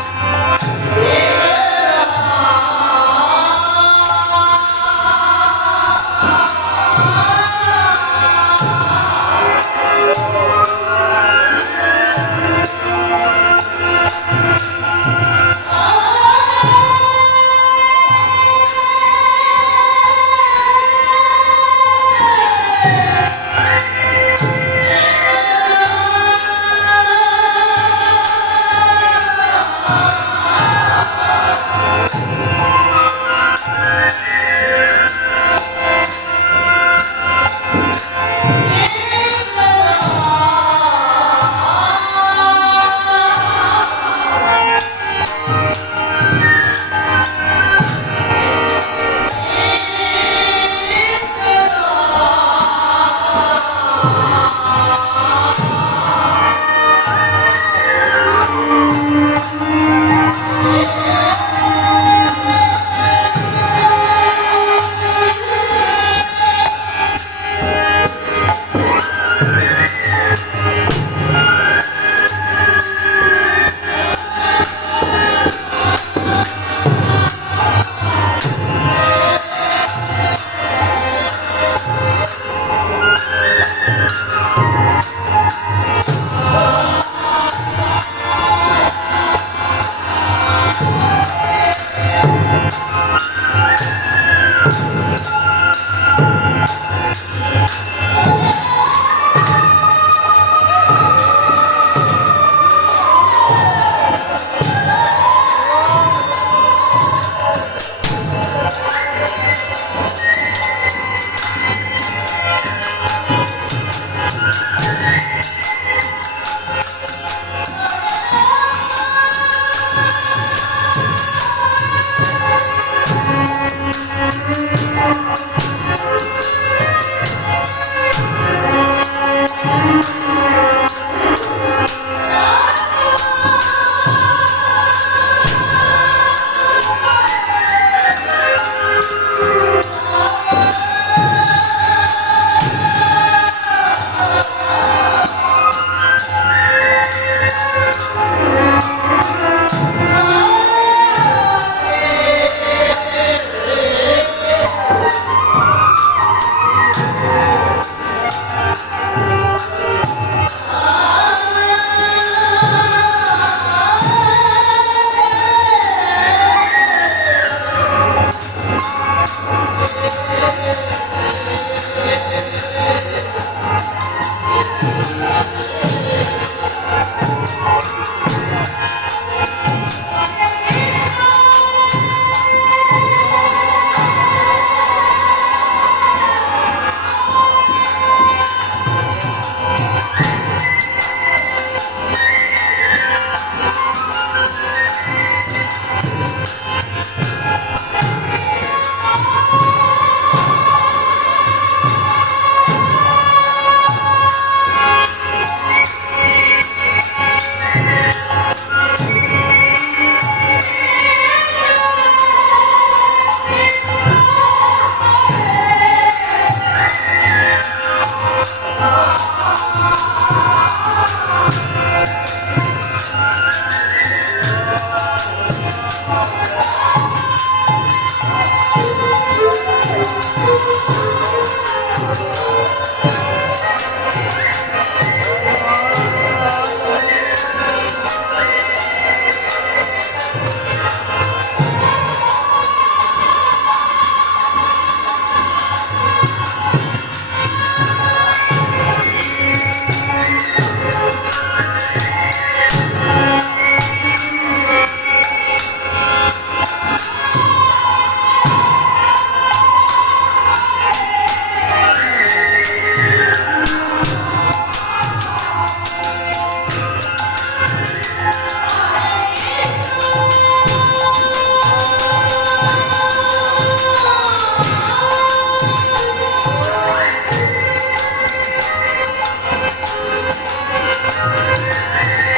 Bye. Música